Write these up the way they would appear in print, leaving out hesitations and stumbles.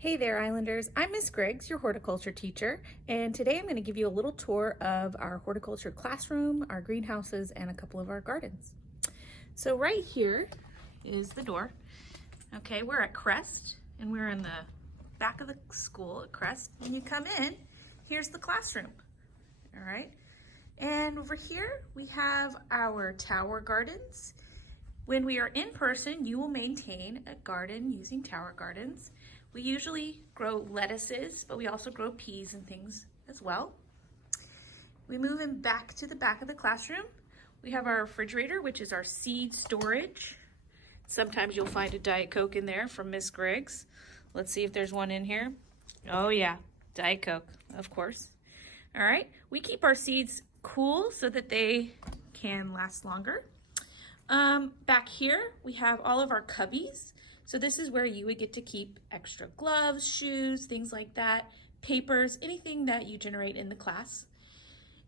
Hey there, Islanders. I'm Miss Griggs, your horticulture teacher, and today I'm going to give you a little tour of our horticulture classroom, our greenhouses, and a couple of our gardens. So right here is the door. Okay, we're at Crest, and we're in the back of the school at Crest. When you come in, here's the classroom. All right, and over here we have our tower gardens. When we are in person, you will maintain a garden using tower gardens. We usually grow lettuces, but we also grow peas and things as well. We move in back to the back of the classroom. We have our refrigerator, which is our seed storage. Sometimes you'll find a Diet Coke in there from Miss Griggs. Let's see if there's one in here. Oh yeah, Diet Coke, of course. All right, we keep our seeds cool so that they can last longer. Back here, we have all of our cubbies. So this is where you would get to keep extra gloves, shoes, things like that, papers, anything that you generate in the class.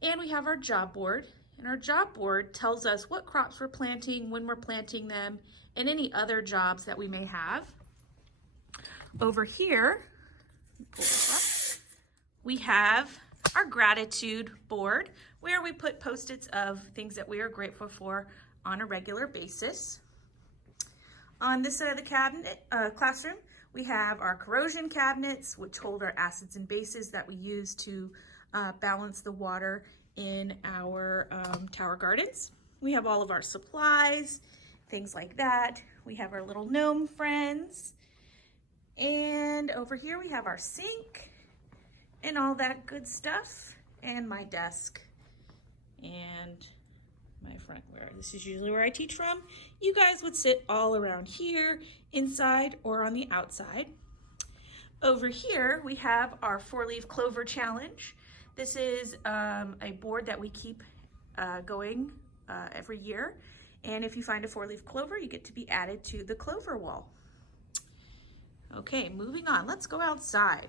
And we have our job board. And our job board tells us what crops we're planting, when we're planting them, and any other jobs that we may have. Over here, pull this up, we have our gratitude board where we put Post-its of things that we are grateful for on a regular basis. On this side of the classroom, we have our corrosion cabinets, which hold our acids and bases that we use to balance the water in our tower gardens. We have all of our supplies, things like that. We have our little gnome friends. And over here we have our sink and all that good stuff, and my desk and my front where this is usually where I teach from. You guys would sit all around here, inside or on the outside. Over here we have our 4-leaf clover challenge. This is a board that we keep going every year, and if you find a 4-leaf clover, you get to be added to the clover wall. Okay, moving on, let's go outside.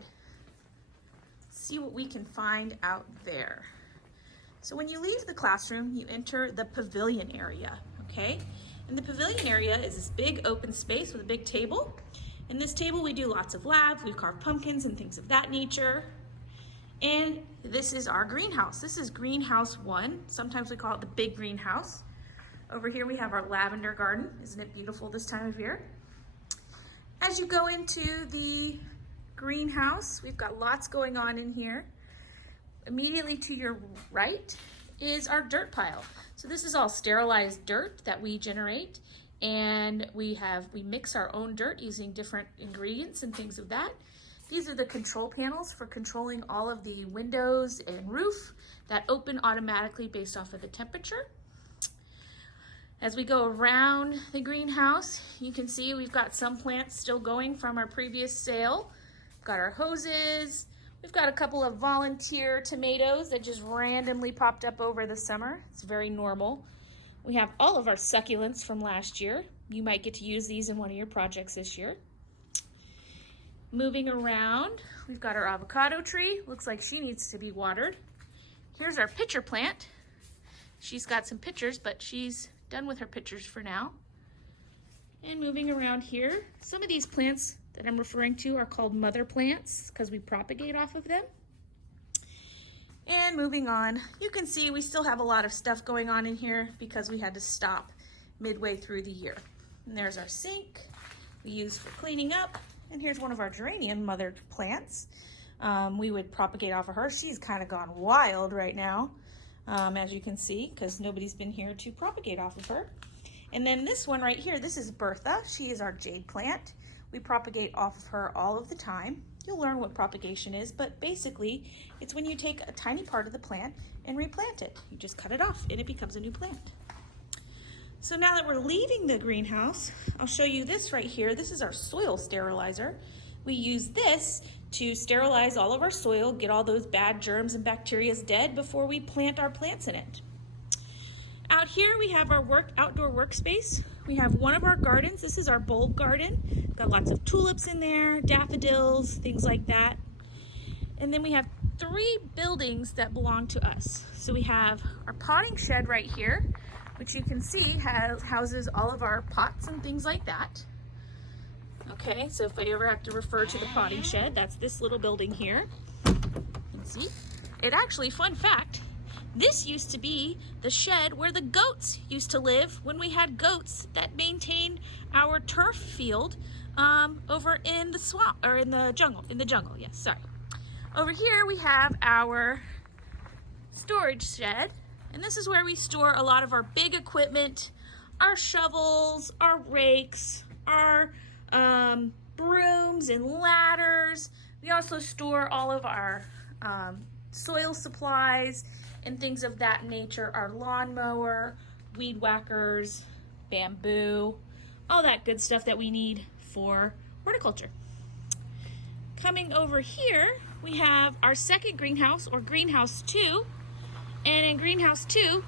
See what we can find out there. So when you leave the classroom, you enter the pavilion area, okay? And the pavilion area is this big open space with a big table. In this table, we do lots of labs. We carve pumpkins and things of that nature. And this is our greenhouse. This is greenhouse 1. Sometimes we call it the big greenhouse. Over here, we have our lavender garden. Isn't it beautiful this time of year? As you go into the greenhouse, we've got lots going on in here. Immediately to your right is our dirt pile. So this is all sterilized dirt that we generate, and we mix our own dirt using different ingredients and things of that. These are the control panels for controlling all of the windows and roof that open automatically based off of the temperature. As we go around the greenhouse, you can see we've got some plants still going from our previous sale. We've got our hoses. We've got a couple of volunteer tomatoes that just randomly popped up over the summer. It's very normal. We have all of our succulents from last year. You might get to use these in one of your projects this year. Moving around, we've got our avocado tree. Looks like she needs to be watered. Here's our pitcher plant. She's got some pitchers, but she's done with her pitchers for now. And moving around here, some of these plants that I'm referring to are called mother plants because we propagate off of them. And moving on, you can see we still have a lot of stuff going on in here because we had to stop midway through the year. And there's our sink we use for cleaning up. And here's one of our geranium mother plants. We would propagate off of her. She's kind of gone wild right now, as you can see, because nobody's been here to propagate off of her. And then this one right here, this is Bertha. She is our jade plant. We propagate off of her all of the time. You'll learn what propagation is, but basically it's when you take a tiny part of the plant and replant it. You just cut it off and it becomes a new plant. So now that we're leaving the greenhouse, I'll show you this right here. This is our soil sterilizer. We use this to sterilize all of our soil, get all those bad germs and bacteria dead before we plant our plants in it. Out here we have our outdoor workspace. We have one of our gardens. This is our bulb garden. Got lots of tulips in there, daffodils, things like that. And then we have 3 buildings that belong to us. So we have our potting shed right here, which you can see houses all of our pots and things like that. Okay, so if I ever have to refer to the potting shed, that's this little building here. You can see. It actually, fun fact, this used to be the shed where the goats used to live when we had goats that maintained our turf field over in the swamp, or in the jungle, yes, sorry. Over here we have our storage shed, and this is where we store a lot of our big equipment, our shovels, our rakes, our brooms and ladders. We also store all of our soil supplies and things of that nature, our lawnmower, weed whackers, bamboo, all that good stuff that we need for horticulture. Coming over here, we have our second greenhouse, or greenhouse 2. And in greenhouse 2,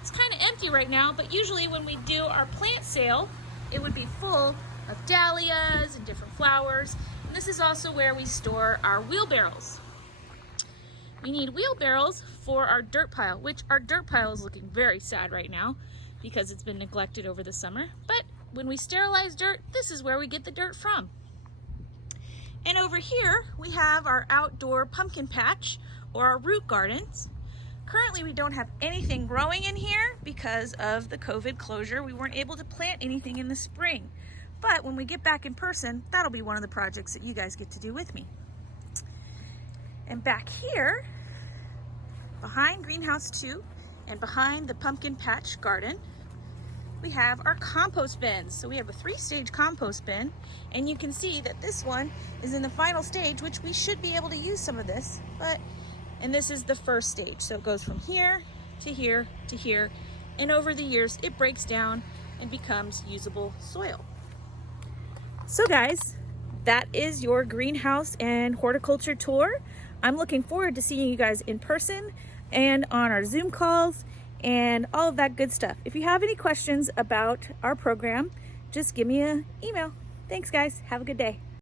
it's kind of empty right now, but usually when we do our plant sale, it would be full of dahlias and different flowers. And this is also where we store our wheelbarrows. We need wheelbarrows for our dirt pile, which our dirt pile is looking very sad right now because it's been neglected over the summer. But when we sterilize dirt, this is where we get the dirt from. And over here, we have our outdoor pumpkin patch, or our root gardens. Currently, we don't have anything growing in here because of the COVID closure. We weren't able to plant anything in the spring. But when we get back in person, that'll be one of the projects that you guys get to do with me. And back here, behind greenhouse 2 and behind the pumpkin patch garden, we have our compost bins. So we have a 3-stage compost bin, and you can see that this one is in the final stage, which we should be able to use some of this, and this is the first stage. So it goes from here to here to here, and over the years it breaks down and becomes usable soil. So guys, that is your greenhouse and horticulture tour. I'm looking forward to seeing you guys in person and on our Zoom calls and all of that good stuff. If you have any questions about our program, just give me an email. Thanks guys, have a good day.